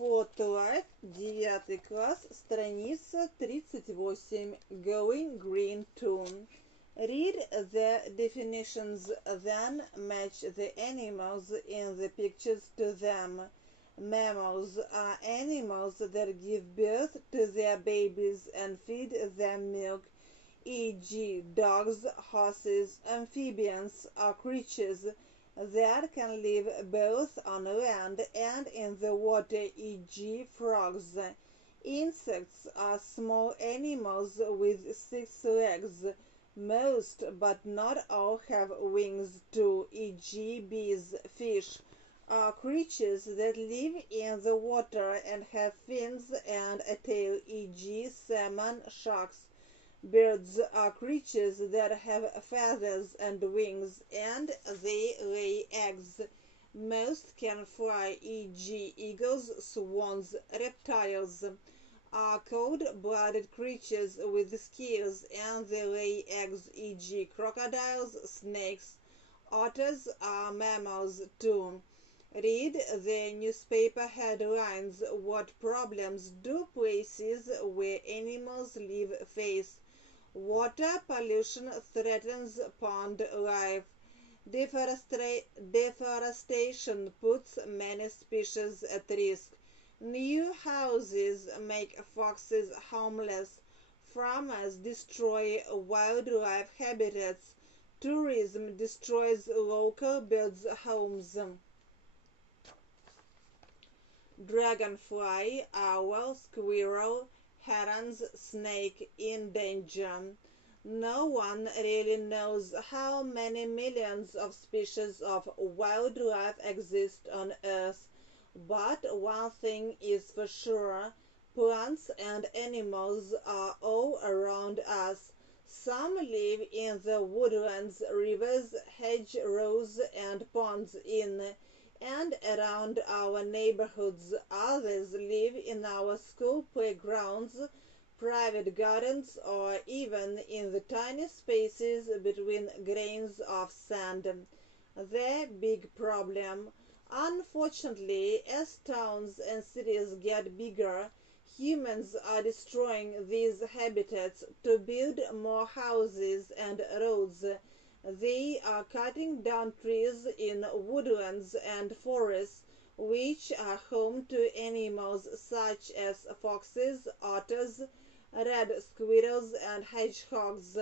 Fourth Life, 9 класс, страница 38, Going Green Tune. Read the definitions, then match the animals in the pictures to them. Mammals are animals that give birth to their babies and feed them milk, e.g. dogs, horses. Amphibians are creatures that can live both on land and in the water, e.g. frogs. Insects are small animals with 6 legs. Most, but not all, have wings too, e.g. bees. Fish are creatures that live in the water and have fins and a tail, e.g. salmon, sharks. Birds are creatures that have feathers and wings, and they lay eggs. Most can fly, e.g. eagles, swans. Reptiles are cold-blooded creatures with scales, and they lay eggs, e.g. crocodiles, snakes. Otters are mammals too. Read the newspaper headlines. What problems do places where animals live face? Water pollution threatens pond life. Deforestation puts many species at risk. New houses make foxes homeless. Farmers destroy wildlife habitats. Tourism destroys local birds' homes. Dragonfly, owl, squirrel, herons, snake in danger. No one really knows how many millions of species of wildlife exist on Earth, but one thing is for sure: plants and animals are all around us. Some live in the woodlands, rivers, hedgerows, and ponds in and around our neighborhoods. Others live in our school playgrounds, private gardens, or even in the tiny spaces between grains of sand. The big problem. Unfortunately, as towns and cities get bigger, humans are destroying these habitats to build more houses and roads. They are cutting down trees in woodlands and forests, which are home to animals such as foxes, otters, red squirrels, and hedgehogs,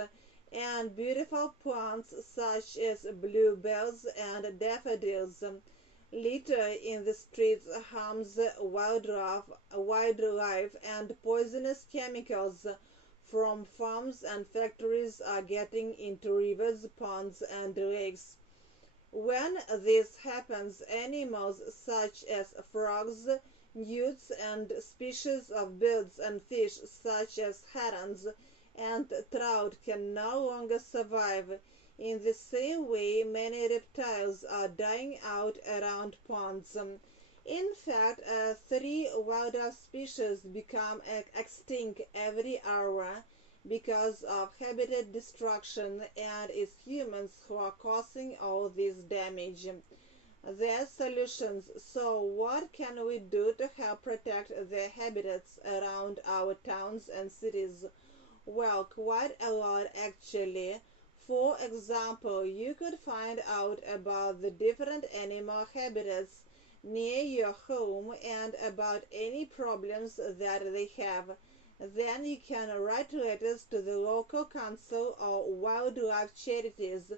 and beautiful plants such as bluebells and daffodils. Litter in the streets harms wildlife, and poisonous chemicals from farms and factories are getting into rivers, ponds, and lakes. When this happens, animals such as frogs, newts, and species of birds and fish such as herons and trout can no longer survive. In the same way, many reptiles are dying out around ponds. In fact, 3 wildlife species become extinct every hour because of habitat destruction, and it's humans who are causing all this damage. There are solutions. So what can we do to help protect the habitats around our towns and cities? Well, quite a lot actually. For example, you could find out about the different animal habitats near your home and about any problems that they have. Then you can write letters to the local council or wildlife charities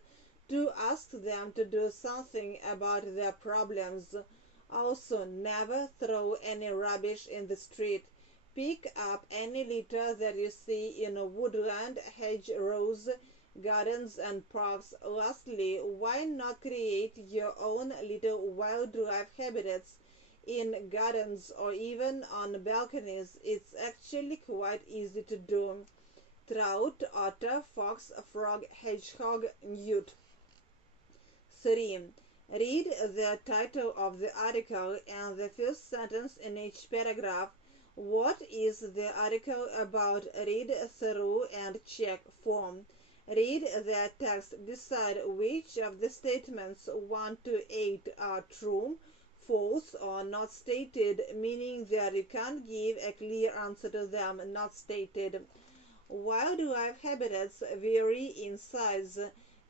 to ask them to do something about their problems. Also, never throw any rubbish in the street. Pick up any litter that you see in a woodland, hedgerows, gardens, and parks. Lastly, why not create your own little wildlife habitats in gardens or even on balconies? It's actually quite easy to do. Trout, otter, fox, frog, hedgehog, newt. 3. Read the title of the article and the first sentence in each paragraph. What is the article about? Read through and check form. Read the text. Decide which of the statements 1 to 8 are true, false or not stated, meaning that you can't give a clear answer to them. Not stated. Wildlife habitats vary in size.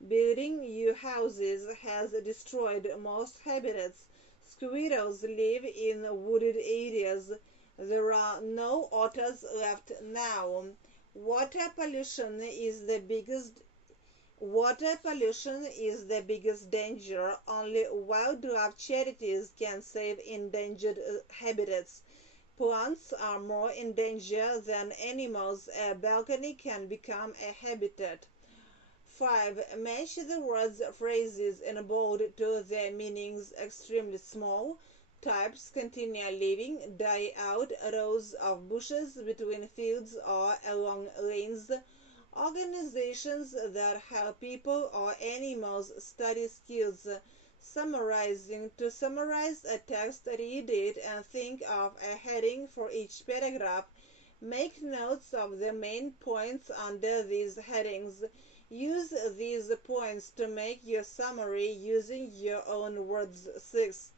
Building new houses has destroyed most habitats. Squirrels live in wooded areas. There are no otters left now. Water pollution is the biggest danger. Only wildlife charities can save endangered habitats. Plants are more in danger than animals. A balcony can become a habitat. 5. Match the words phrases in bold to their meanings. Extremely small. Types continue living, die out, rows of bushes between fields or along lanes. Organizations that help people or animals study skills. Summarizing. To summarize a text, read it and think of a heading for each paragraph. Make notes of the main points under these headings. Use these points to make your summary using your own words. 6.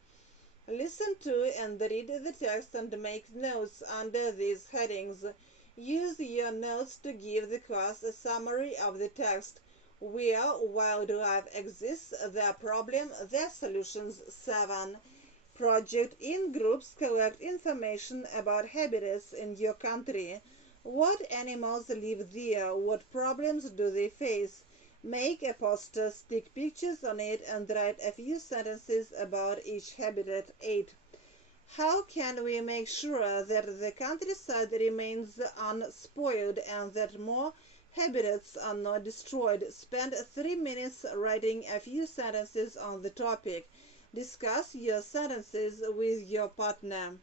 Listen to and read the text and make notes under these headings. Use your notes to give the class a summary of the text. Where wildlife exists, their problem, their solutions. 7. Project in groups. Collect information about habitats in your country. What animals live there? What problems do they face? Make a poster, stick pictures on it, and write a few sentences about each habitat. 8. How can we make sure that the countryside remains unspoiled and that more habitats are not destroyed? Spend 3 minutes writing a few sentences on the topic. Discuss your sentences with your partner.